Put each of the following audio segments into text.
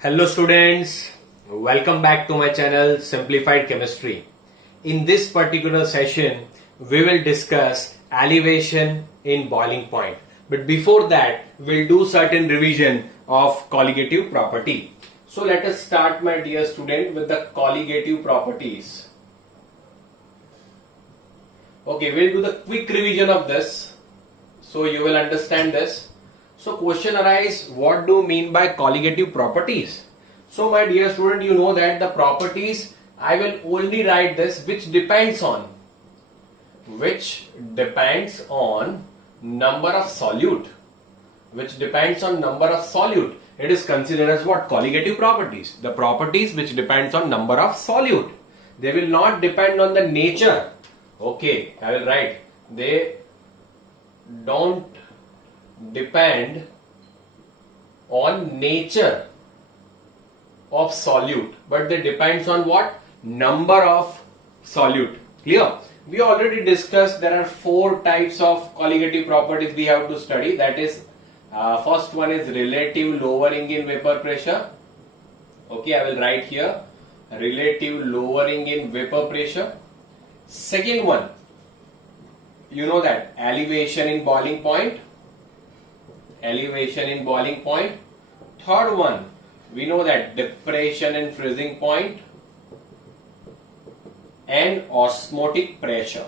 Hello students, welcome back to my channel Simplified Chemistry. In this particular session, we will discuss elevation in boiling point. But before that, we'll do certain revision of colligative property. So let us start, my dear student, with the colligative properties. Okay, we'll do the quick revision of this so you will understand this. So question arises, what do you mean by colligative properties? So my dear student, you know that the properties, I will only write this which depends on number of solute. Which depends on number of solute. It is considered as what? Colligative properties. The properties which depends on number of solute. They will not depend on the nature. Okay, I will write. They don't depend on nature of solute, but they depends on what? Number of solute. Clear? We already discussed there are four types of colligative properties we have to study. That is, first one is relative lowering in vapor pressure. Okay, I will write here relative lowering in vapor pressure. Second one, you know that elevation in boiling point. Elevation in boiling point. Third one, we know that depression and freezing point and osmotic pressure.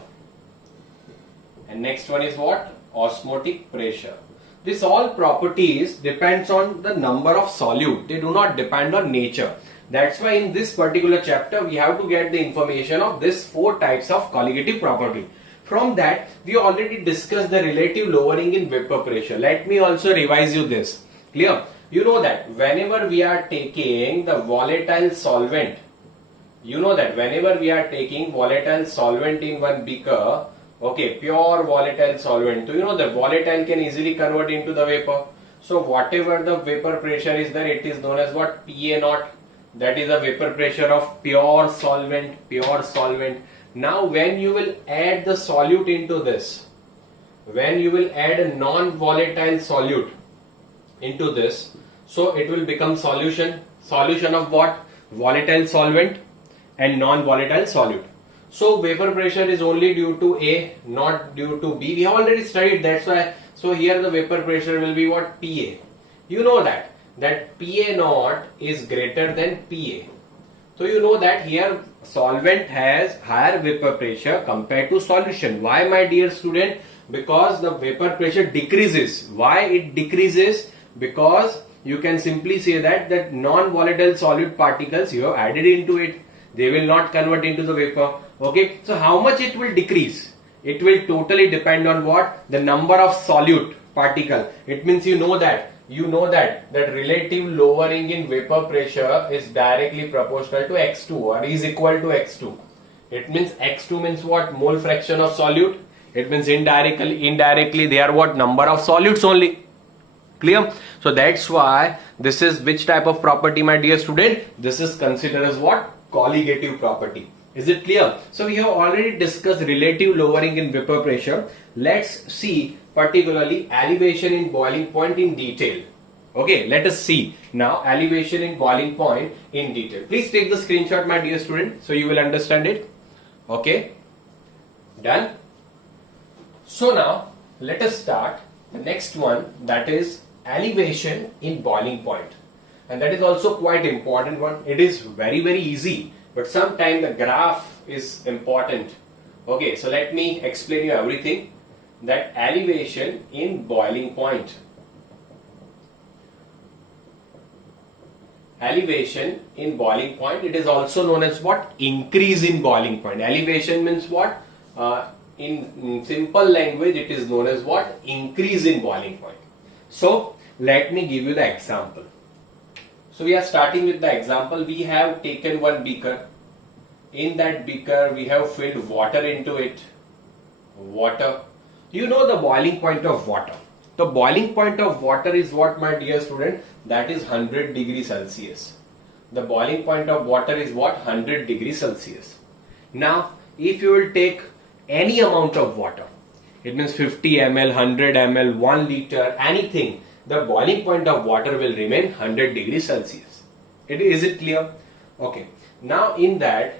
And next one is what? Osmotic pressure. This all properties depends on the number of solute. They do not depend on nature. That's why in this particular chapter we have to get the information of this four types of colligative property. From that, we already discussed the relative lowering in vapor pressure. Let me also revise you this. Clear? You know that whenever we are taking the volatile solvent, you know that whenever we are taking volatile solvent in one beaker, okay, pure volatile solvent, so you know the volatile can easily convert into the vapor. So whatever the vapor pressure is there, it is known as what? PA naught. That is the vapor pressure of pure solvent, pure solvent. Now when you will add the solute into this, when you will add a non-volatile solute into this, so it will become solution of what? Volatile solvent and non-volatile solute. So vapor pressure is only due to A, not due to B. We have already studied, that's why. So here the vapor pressure will be what? PA. You know that PA naught is greater than PA. So you know that here solvent has higher vapor pressure compared to solution. Why, my dear student? Because the vapor pressure decreases. Why it decreases? Because you can simply say that non-volatile solute particles you have added into it, they will not convert into the vapor. Okay, so how much it will decrease? It will totally depend on what? The number of solute particle. It means you know that relative lowering in vapor pressure is directly proportional to x2 or is equal to x2. It means x2 means what? Mole fraction of solute. It means indirectly they are what? Number of solutes only. Clear? So that's why this is which type of property, my dear student? This is considered as what? Colligative property. Is it clear? So we have already discussed relative lowering in vapor pressure. Let's see particularly elevation in boiling point in detail. Okay, let us see now elevation in boiling point in detail. Please take the screenshot, my dear student, so you will understand it. Okay, done. So now let us start the next one, that is elevation in boiling point. And that is also quite important one. It is very easy, but sometimes the graph is important. Okay, so let me explain you everything. That elevation in boiling point. Elevation in boiling point, it is also known as what? Increase in boiling point. Elevation means what? In simple language, it is known as what? Increase in boiling point. So let me give you the example. So we are starting with the example. We have taken one beaker. In that beaker, we have filled water into it. Water. You know the boiling point of water. The boiling point of water is what, my dear student? That is 100 degrees Celsius. The boiling point of water is what? 100 degrees Celsius. Now, if you will take any amount of water, it means 50 ml, 100 ml, 1 liter, anything, the boiling point of water will remain 100 degrees Celsius. Is it clear? Okay. Now in that,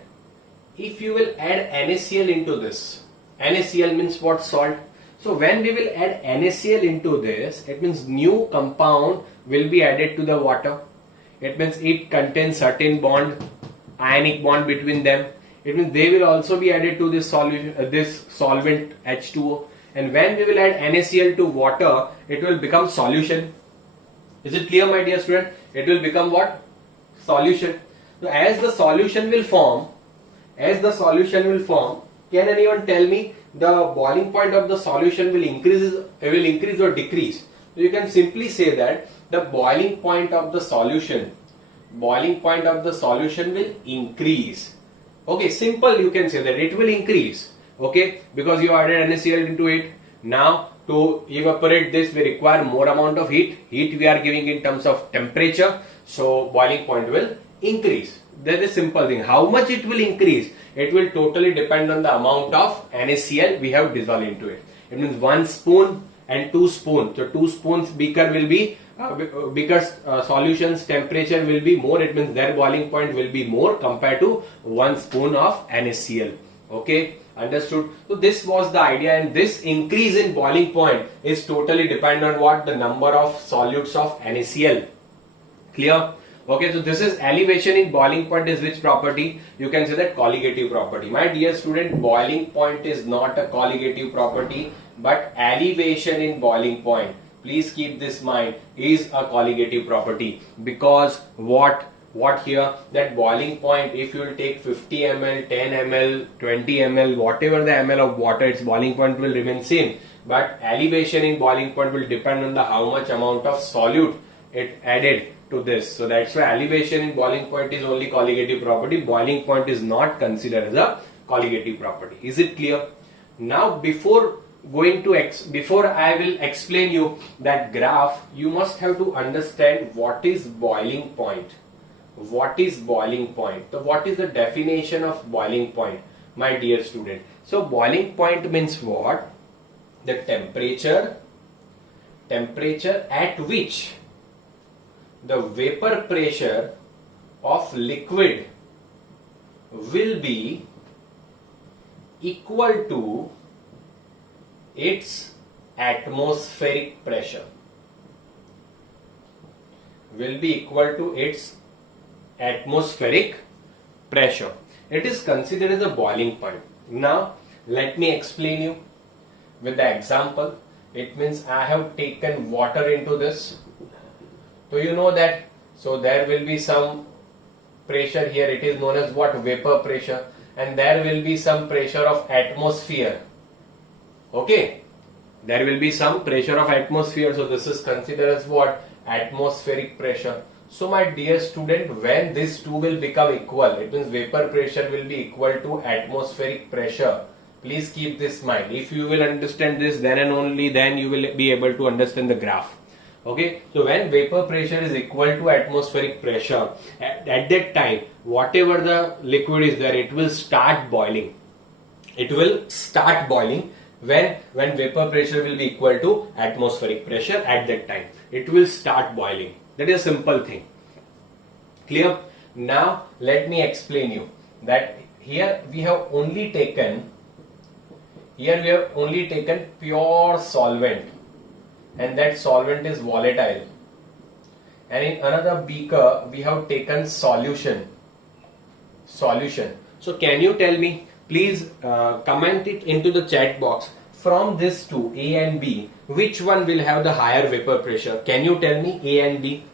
if you will add NaCl into this, NaCl means what? Salt. So when we will add NaCl into this, it means new compound will be added to the water. It means it contains certain bond, ionic bond between them. It means they will also be added to this solution, this solvent H2O. And when we will add NaCl to water, it will become solution. Is it clear, my dear student? It will become what? Solution. So as the solution will form, can anyone tell me the boiling point of the solution will increase or decrease? So you can simply say that the boiling point of the solution will increase. Okay, simple, you can say that it will increase. Okay, because you added NaCl into it. Now to evaporate this, we require more amount of heat. Heat we are giving in terms of temperature. So boiling point will increase. That is simple thing. How much it will increase? It will totally depend on the amount of NaCl we have dissolved into it. It means 1 spoon and 2 spoons. So 2 spoons beaker will be because solution's temperature will be more. It means their boiling point will be more compared to 1 spoon of NaCl. Okay, understood? So this was the idea, and this increase in boiling point is totally dependent on what? The number of solutes of NaCl. Clear? Okay, so this is elevation in boiling point is which property? You can say that colligative property. My dear student, boiling point is not a colligative property, but elevation in boiling point, please keep this in mind, is a colligative property. Because what here, that boiling point, if you will take 50 ml, 10 ml, 20 ml, whatever the ml of water, its boiling point will remain same. But elevation in boiling point will depend on the how much amount of solute it added to this. So that's why elevation in boiling point is only colligative property. Boiling point is not considered as a colligative property. Is it clear? Now before I will explain you that graph, you must have to understand what is boiling point. What is boiling point? So what is the definition of boiling point, my dear student? So boiling point means what? The temperature at which the vapor pressure of liquid will be equal to its atmospheric pressure. Will be equal to its atmospheric pressure. It is considered as a boiling point. Now let me explain you with the example. It means I have taken water into this. So you know that, so there will be some pressure here, it is known as what? Vapor pressure, and there will be some pressure of atmosphere. Okay, there will be some pressure of atmosphere, so this is considered as what? Atmospheric pressure. So my dear student, when these two will become equal, it means vapor pressure will be equal to atmospheric pressure. Please keep this in mind. If you will understand this, then and only then you will be able to understand the graph. Okay, so when vapor pressure is equal to atmospheric pressure, at that time, whatever the liquid is there, it will start boiling. It will start boiling when vapor pressure will be equal to atmospheric pressure. At that time, it will start boiling. That is a simple thing. Clear? Now let me explain you that here we have only taken pure solvent, and that solvent is volatile, and in another beaker we have taken solution. So can you tell me, please comment it into the chat box, from this two, A and B, which one will have the higher vapor pressure? Can you tell me, A and B?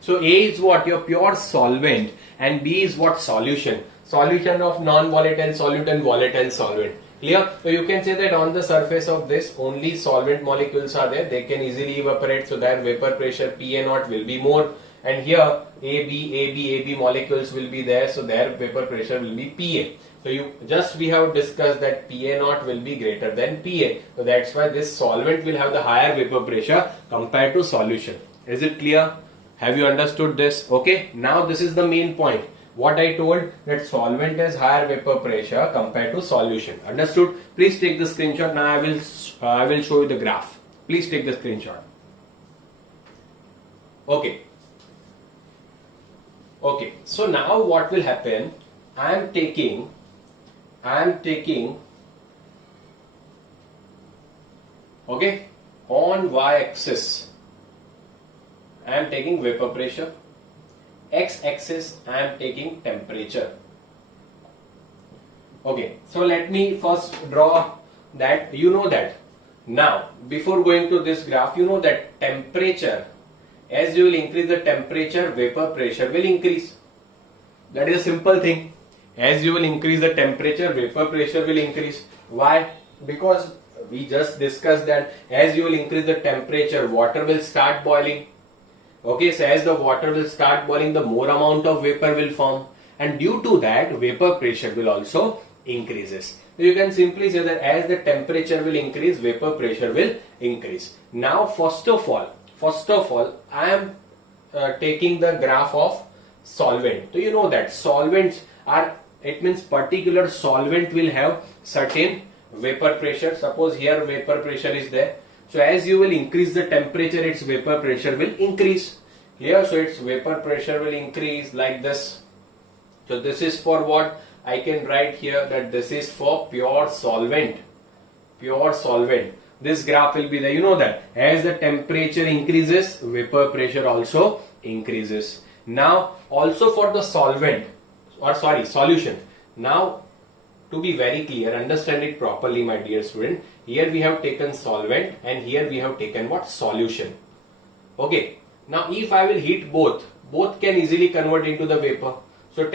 So A is what? Your pure solvent, and B is what? Solution of non-volatile solute and volatile solvent. Clear? So you can say that on the surface of this only solvent molecules are there, they can easily evaporate, so their vapor pressure PA0 will be more, and here AB molecules will be there, so their vapor pressure will be PA. So we have discussed that PA0 will be greater than PA, so that's why this solvent will have the higher vapor pressure compared to solution. Is it clear? Have you understood this? Okay, now this is the main point. What I told, that solvent has higher vapor pressure compared to solution. Understood? Please take the screenshot. Now I will show you the graph. Please take the screenshot. Okay. Okay, so now what will happen? I am taking okay, on y-axis I am taking vapor pressure, x-axis I am taking temperature. Okay, so let me first draw that. You know that now, before going to this graph, you know that temperature, as you will increase the temperature, vapor pressure will increase. That is a simple thing. As you will increase the temperature, vapor pressure will increase. Why? Because we just discussed that as you will increase the temperature, water will start boiling. Okay, so as the water will start boiling, the more amount of vapor will form, and due to that, vapor pressure will also increases. You can simply say that as the temperature will increase, vapor pressure will increase. Now, first of all, I am taking the graph of solvent. So you know that solvents are, it means particular solvent will have certain vapor pressure. Suppose here vapor pressure is there. So as you will increase the temperature, its vapor pressure will increase. Here, so its vapor pressure will increase like this. So this is for what? I can write here that this is for pure solvent. Pure solvent. This graph will be there. You know that as the temperature increases, vapor pressure also increases. Now also for the solvent, or sorry, solution. Now to be very clear, understand it properly, my dear student. Here we have taken solvent and here we have taken what? Solution. Okay. Now if I will heat both can easily convert into the vapor. So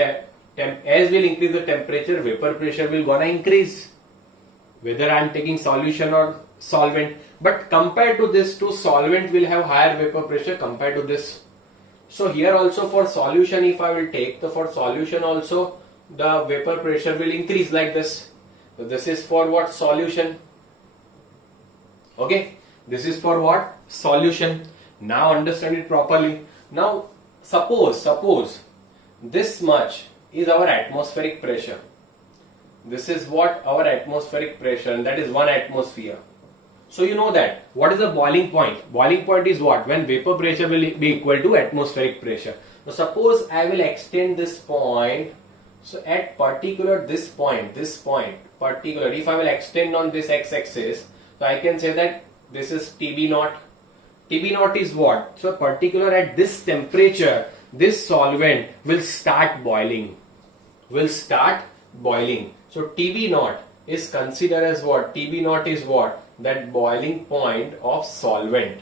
as we'll increase the temperature, vapor pressure will gonna increase. Whether I am taking solution or solvent. But compared to this, to solvent will have higher vapor pressure compared to this. So here also for solution, if I will take, the for solution also the vapor pressure will increase like this. So this is for what? Solution. Okay, this is for what? Solution. Now understand it properly. Now suppose this much is our atmospheric pressure. This is what? Our atmospheric pressure, and that is 1 atmosphere. So you know that what is the boiling point? Boiling point is what? When vapor pressure will be equal to atmospheric pressure. So suppose I will extend this point. So at particular this point, particular, if I will extend on this x-axis, so I can say that this is TB naught. TB naught is what? So particular at this temperature, this solvent will start boiling. So TB naught is considered as what? TB naught is what? That boiling point of solvent.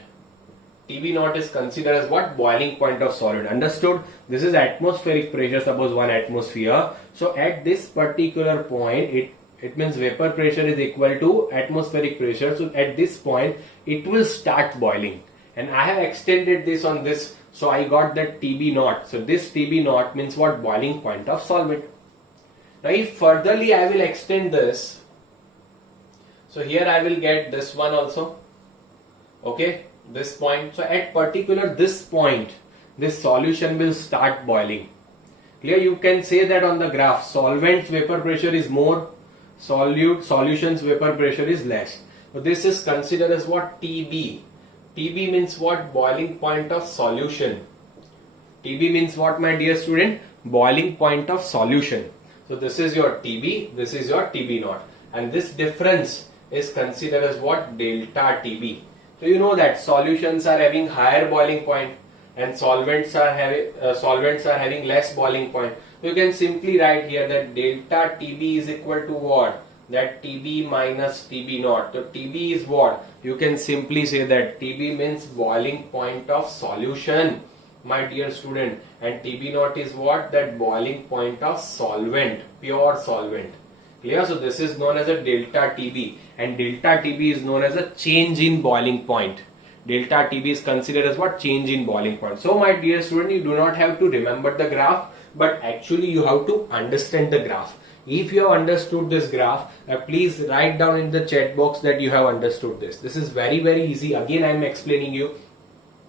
TB naught is considered as what? Boiling point of solid. Understood? This is atmospheric pressure, suppose 1 atmosphere. So at this particular point, it means vapor pressure is equal to atmospheric pressure. So at this point, it will start boiling. And I have extended this on this. So I got that TB naught. So this TB naught means what? Boiling point of solvent. Now if furtherly I will extend this. So here I will get this one also. Okay. This point. So at particular this point, this solution will start boiling. Here you can say that on the graph, solvent's vapor pressure is more, solution's vapor pressure is less. So this is considered as what? TB. TB means what? Boiling point of solution. TB means what, my dear student? Boiling point of solution. So this is your TB, this is your TB naught. And this difference is considered as what? Delta TB. So you know that solutions are having higher boiling point and solvents are having less boiling point. You can simply write here that delta TB is equal to what? That TB minus TB naught. So TB is what? You can simply say that TB means boiling point of solution, my dear student, and TB naught is what? That boiling point of solvent, pure solvent. Clear? So this is known as a delta TB, and delta TB is known as a change in boiling point. Delta TB is considered as what? Change in boiling point. So my dear student, you do not have to remember the graph, but actually you have to understand the graph. If you have understood this graph, please write down in the chat box that you have understood this. This is very easy. Again I am explaining you.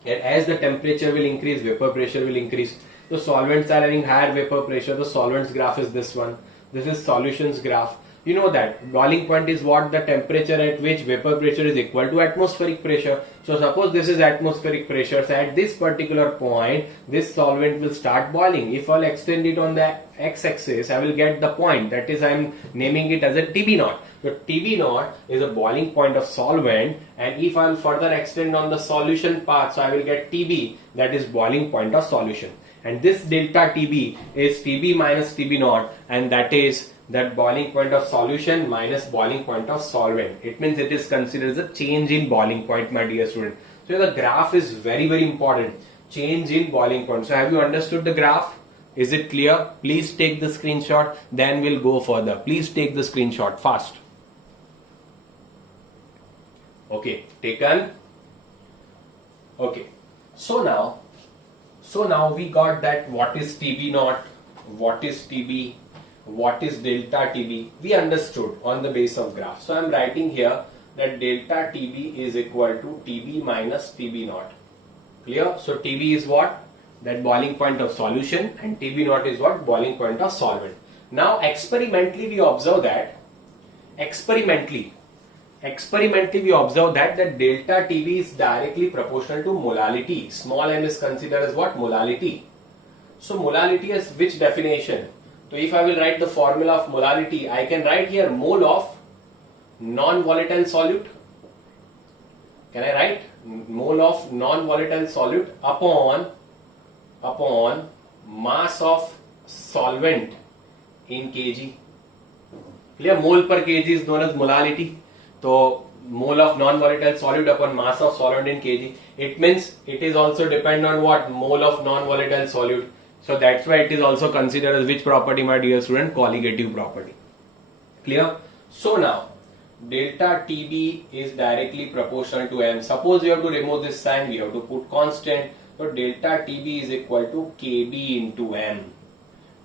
As the temperature will increase, vapor pressure will increase. So solvents are having higher vapor pressure. The solvents graph is this one. This is solutions graph. You know that boiling point is what? The temperature at which vapor pressure is equal to atmospheric pressure. So suppose this is atmospheric pressure. So at this particular point, this solvent will start boiling. If I'll extend it on the x-axis, I will get the point. That is, I am naming it as a TB naught. So TB naught is a boiling point of solvent, and if I will further extend on the solution part, so I will get TB, that is boiling point of solution. And this delta TB is TB minus TB naught, and that is that boiling point of solution minus boiling point of solvent. It means it is considered as a change in boiling point, my dear student. So the graph is very, very important. Change in boiling point. So have you understood the graph? Is it clear? Please take the screenshot, then we'll go further. Please take the screenshot fast. Okay, taken. Okay, so now we got that what is TB naught, what is TB, what is delta TB. We understood on the base of graph. So I am writing here that delta TB is equal to TB minus TB naught. Clear? So TB is what? That boiling point of solution, and TB naught is what? Boiling point of solvent. Now experimentally we observe that we observe that the delta TB is directly proportional to molality. Small m is considered as what? Molality. So molality is which definition? So if I will write the formula of molality, I can write here mole of non-volatile solute. Can I write mole of non-volatile solute upon mass of solvent in kg? Clear? Mole per kg is known as molality. So mole of non-volatile solute upon mass of solvent in kg. It means it is also depend on what? Mole of non-volatile solute. So that's why it is also considered as which property, my dear student? Colligative property. Clear? So now delta TB is directly proportional to m. Suppose you have to remove this sign, we have to put constant. So delta TB is equal to Kb into m.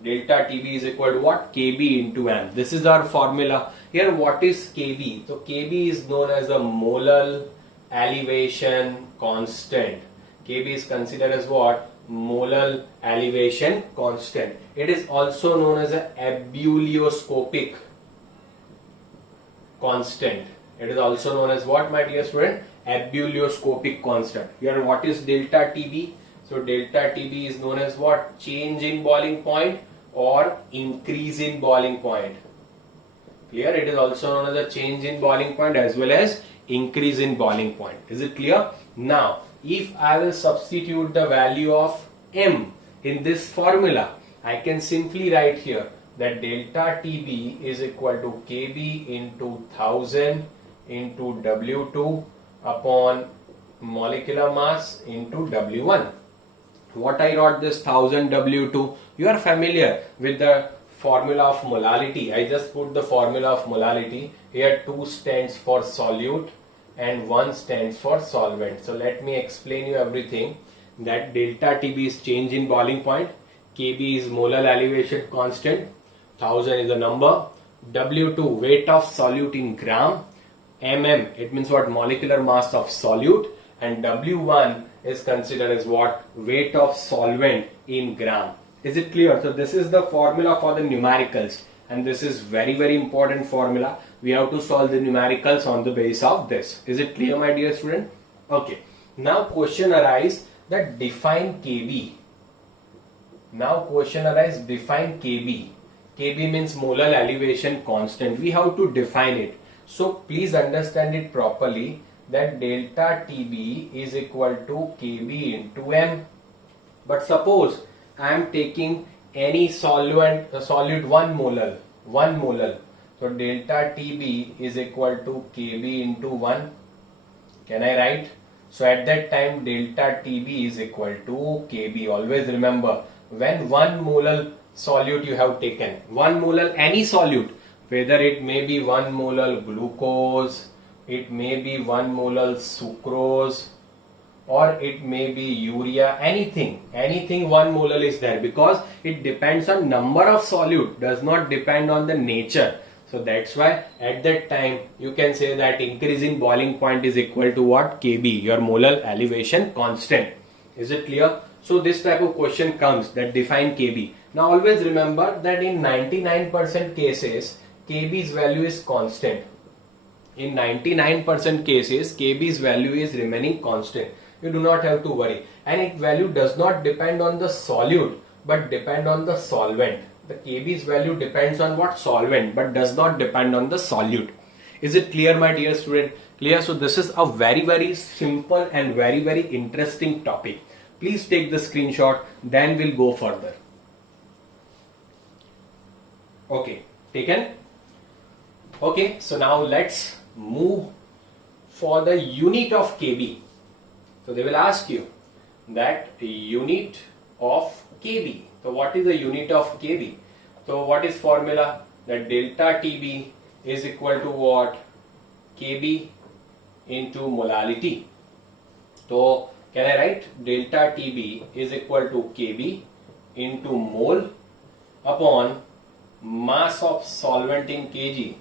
Delta TB is equal to what? Kb into m. This is our formula. Here what is Kb? So Kb is known as the molar elevation constant. Kb is considered as what? Molar elevation constant. It is also known as a ebullioscopic constant. It is also known as what, my dear student? Ebullioscopic constant. Here what is delta TB? So delta TB is known as what? Change in boiling point or increase in boiling point. Clear? It is also known as a change in boiling point as well as increase in boiling point. Is it clear? Now, if I will substitute the value of m in this formula, I can simply write here that delta TB is equal to Kb into 1000 into W2 upon molecular mass into W1. What I wrote this 1000 W2, you are familiar with the formula of molality. I just put the formula of molality. Here 2 stands for solute and 1 stands for solvent. So let me explain you everything. That delta TB is change in boiling point, Kb is molar elevation constant, 1000 is the number, W2 weight of solute in gram, mm it means what? Molecular mass of solute, and W1 is considered as what? Weight of solvent in gram. Is it clear? So this is the formula for the numericals, and this is very, very important formula. We have to solve the numericals on the base of this. Is it clear, my dear student? Okay. Now question arises that define Kb. Now question arises, define Kb. Kb means molar elevation constant. We have to define it. So please understand it properly that delta TB is equal to Kb into m. But suppose I am taking any solute 1 molar. So delta TB is equal to Kb into 1. Can I write? So at that time delta TB is equal to Kb. Always remember, when 1 molar solute you have taken, 1 molar any solute, whether it may be 1 molar glucose, it may be 1 molar sucrose, or it may be urea, anything 1 molar is there, because it depends on number of solute, does not depend on the nature. So that's why at that time you can say that increasing boiling point is equal to what? Kb, your molar elevation constant. Is it clear? So this type of question comes that define Kb. Now always remember that in 99% cases Kb's value is constant. In 99% cases, Kb's value is remaining constant. You do not have to worry. And its value does not depend on the solute, but depend on the solvent. The Kb's value depends on what? Solvent, but does not depend on the solute. Is it clear, my dear student? Clear? So this is a very simple and very interesting topic. Please take the screenshot, then we'll go further. Okay, taken? Okay, so now let's move for the unit of Kb. So they will ask you that unit of Kb. So what is the unit of Kb? So what is formula? That delta Tb is equal to what? Kb into molality. So can I write delta Tb is equal to Kb into mole upon mass of solvent in kg.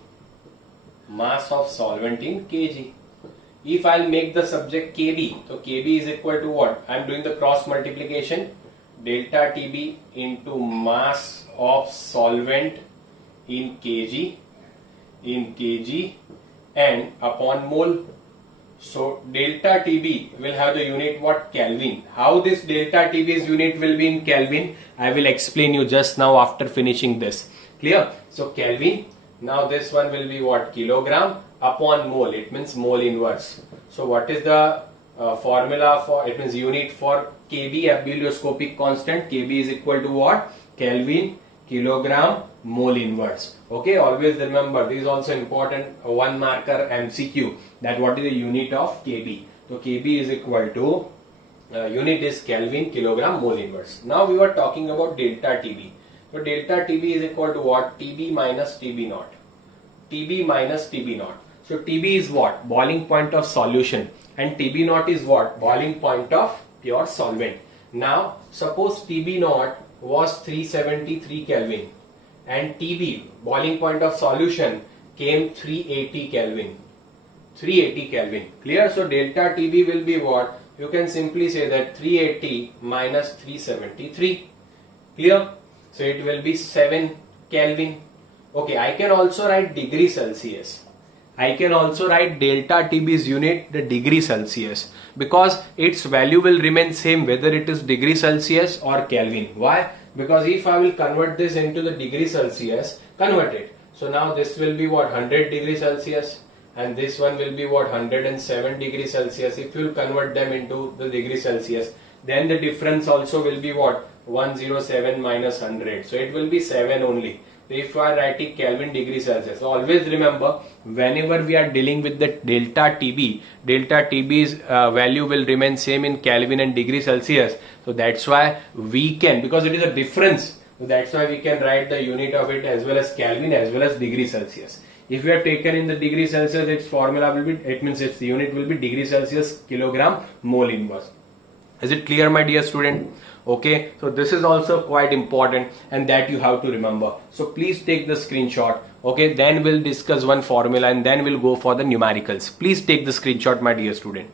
Mass of solvent in kg. If I'll make the subject Kb, so Kb is equal to what? I'm doing the cross multiplication. Delta Tb into mass of solvent in kg and upon mole. So delta Tb will have the unit what? Kelvin. How this delta Tb's unit will be in Kelvin, I will explain you just now after finishing this. Clear? So Kelvin. Now this one will be what? Kilogram upon mole. It means mole inverse. So what is the formula for? It means unit for Kb, abelioscopic constant. Kb is equal to what? Kelvin, kilogram, mole inverse. Okay, always remember, this is also important, one marker MCQ, that what is the unit of Kb. So Kb is equal to, unit is Kelvin, kilogram, mole inverse. Now we were talking about delta Tb. So delta Tb is equal to what? Tb minus Tb naught. Tb minus Tb naught. So Tb is what? Boiling point of solution. And Tb naught is what? Boiling point of pure solvent. Now suppose Tb naught was 373 Kelvin and Tb, boiling point of solution, came 380 Kelvin. 380 Kelvin. Clear? So delta Tb will be what? You can simply say that 380 minus 373. Clear? So it will be 7 Kelvin. Okay, I can also write degree Celsius. I can also write delta Tb's unit the degree Celsius, because its value will remain same whether it is degree Celsius or Kelvin. Why? Because if I will convert this into the degree Celsius, convert it. So now this will be what? 100 degrees Celsius and this one will be what? 107 degrees Celsius. If you will convert them into the degree Celsius, then the difference also will be what? 107 minus 100. So it will be 7 only. If I write it Kelvin degree Celsius, so always remember, whenever we are dealing with the delta Tb's value will remain same in Kelvin and degree Celsius. So that's why we can, because it is a difference, so that's why we can write the unit of it as well as Kelvin as well as degree Celsius. If we are taken in the degree Celsius, its formula will be, it means its unit will be degree Celsius, kilogram, mole inverse. Is it clear, my dear student? Okay, so this is also quite important and that you have to remember. So please take the screenshot. Okay, then we'll discuss one formula and then we'll go for the numericals. Please take the screenshot, my dear student.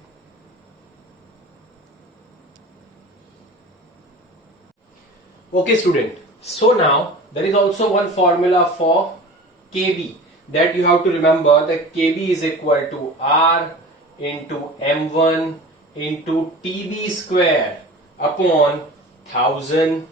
Okay, student. So now there is also one formula for Kb that you have to remember, that Kb is equal to R into M1 into Tb square upon 1000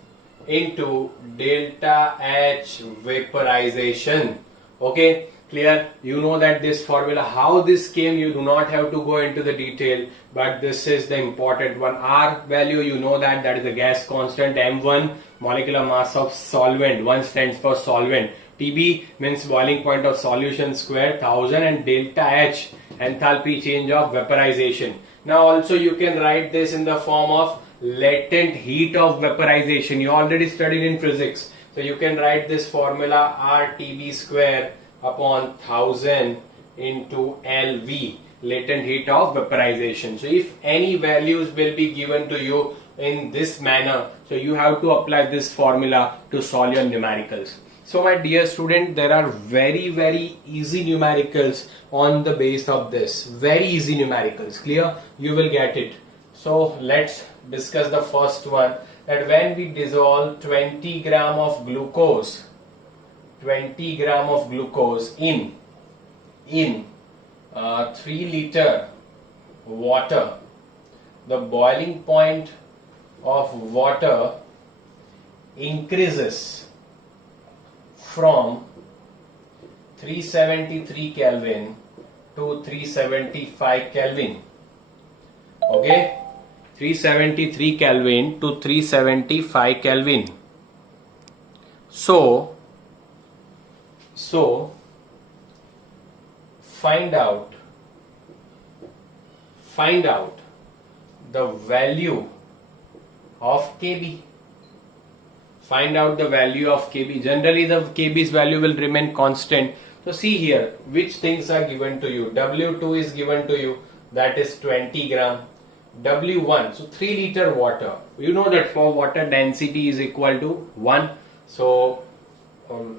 into delta H vaporization. Okay, clear? You know that this formula, how this came, you do not have to go into the detail, but this is the important one. R value, you know that is the gas constant. M1, molecular mass of solvent, 1 stands for solvent. Tb means boiling point of solution square, 1000, and delta H, enthalpy change of vaporization. Now also you can write this in the form of latent heat of vaporization. You already studied in physics. So you can write this formula RTB square upon 1000 into LV, latent heat of vaporization. So if any values will be given to you in this manner, so you have to apply this formula to solve your numericals. So my dear student, there are very easy numericals on the base of this. Very easy numericals. Clear? You will get it. So let's discuss the first one, that when we dissolve 20 gram of glucose 20 gram of glucose in 3 liter water, the boiling point of water increases from 373 Kelvin to 375 Kelvin. Okay, 373 Kelvin to 375 Kelvin. So find out the value of Kb. Find out the value of Kb. Generally the Kb's value will remain constant. So see here which things are given to you. W2 is given to you, that is 20 gram. W1, so 3 liter water. You know that for water density is equal to 1. So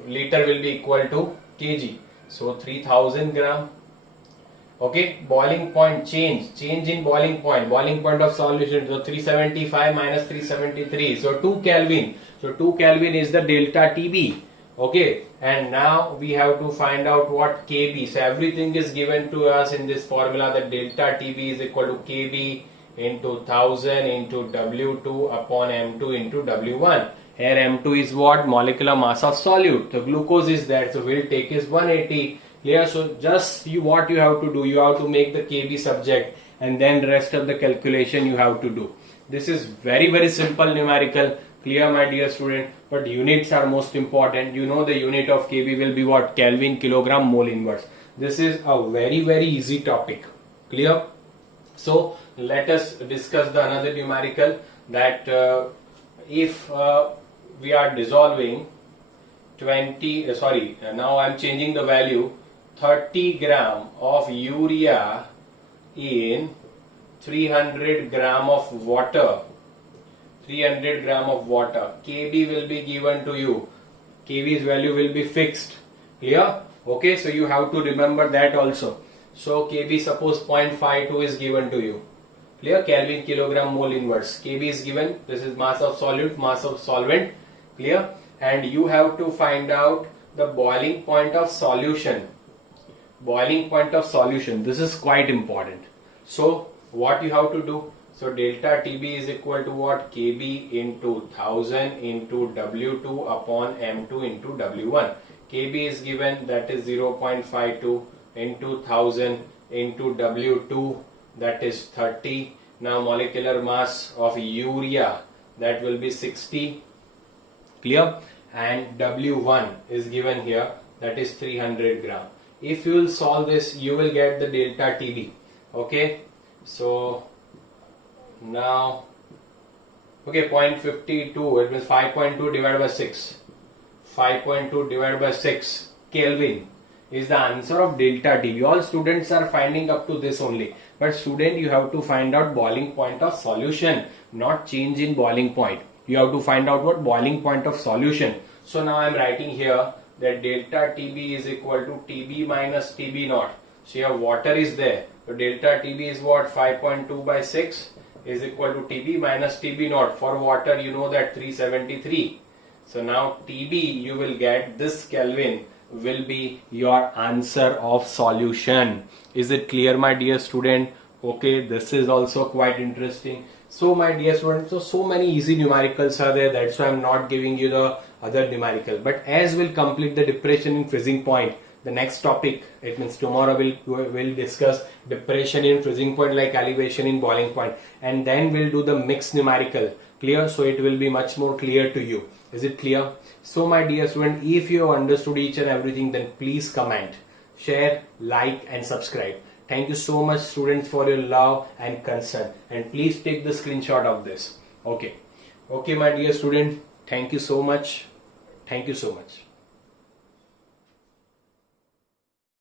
liter will be equal to kg. So 3000 gram. Okay, boiling point change in boiling point of solution. So 375 minus 373, so 2 Kelvin. So 2 Kelvin is the delta TB. Okay, and now we have to find out what Kb. So everything is given to us in this formula, that delta TB is equal to Kb into 1000 into W2 upon M2 into W1. Here M2 is what? Molecular mass of solute. The glucose is there, so we'll take is 180. Clear? So just what you have to do, you have to make the Kb subject, and then rest of the calculation you have to do. This is very simple numerical. Clear, my dear student? But units are most important. You know the unit of Kb will be what? Kelvin, kilogram, mole inverse. This is a very easy topic. Clear? So let us discuss the another numerical, that if we are dissolving now I am changing the value, 30 gram of urea in 300 gram of water. 300 gram of water. Kb will be given to you. Kb's value will be fixed. Clear? Okay, so you have to remember that also. So Kb, suppose 0.52 is given to you. Clear? Kelvin, kilogram, mole inverse. Kb is given. This is mass of solute, mass of solvent. Clear? And you have to find out the boiling point of solution. Boiling point of solution. This is quite important. So what you have to do? So delta TB is equal to what? Kb into 1000 into W2 upon M2 into W1. Kb is given, that is 0.52 into 1000 into W2, that is 30. Now molecular mass of urea, that will be 60. Clear? And W1 is given here, that is 300 gram. If you will solve this, you will get the delta TB. Okay, so now, okay, 0.52, it means 5.2 divided by 6. 5.2 divided by 6 Kelvin is the answer of delta TB. All students are finding up to this only. But student, you have to find out boiling point of solution, not change in boiling point. You have to find out what? Boiling point of solution. So now I am writing here that delta TB is equal to TB minus TB naught. So here water is there. So delta TB is what? 5.2 by 6 is equal to TB minus TB naught. For water, you know that 373. So now TB, you will get this Kelvin will be your answer of solution. Is it clear, my dear student? Okay, this is also quite interesting. So my dear students, so many easy numericals are there. That's why I'm not giving you the other numerical. But as we'll complete the depression in freezing point, the next topic, it means tomorrow we'll discuss depression in freezing point like elevation in boiling point, and then we'll do the mixed numerical. Clear? So it will be much more clear to you. Is it clear? So my dear student, if you have understood each and everything, then please comment, share, like and subscribe. Thank you so much students for your love and concern, and please take the screenshot of this. Okay my dear student, thank you so much.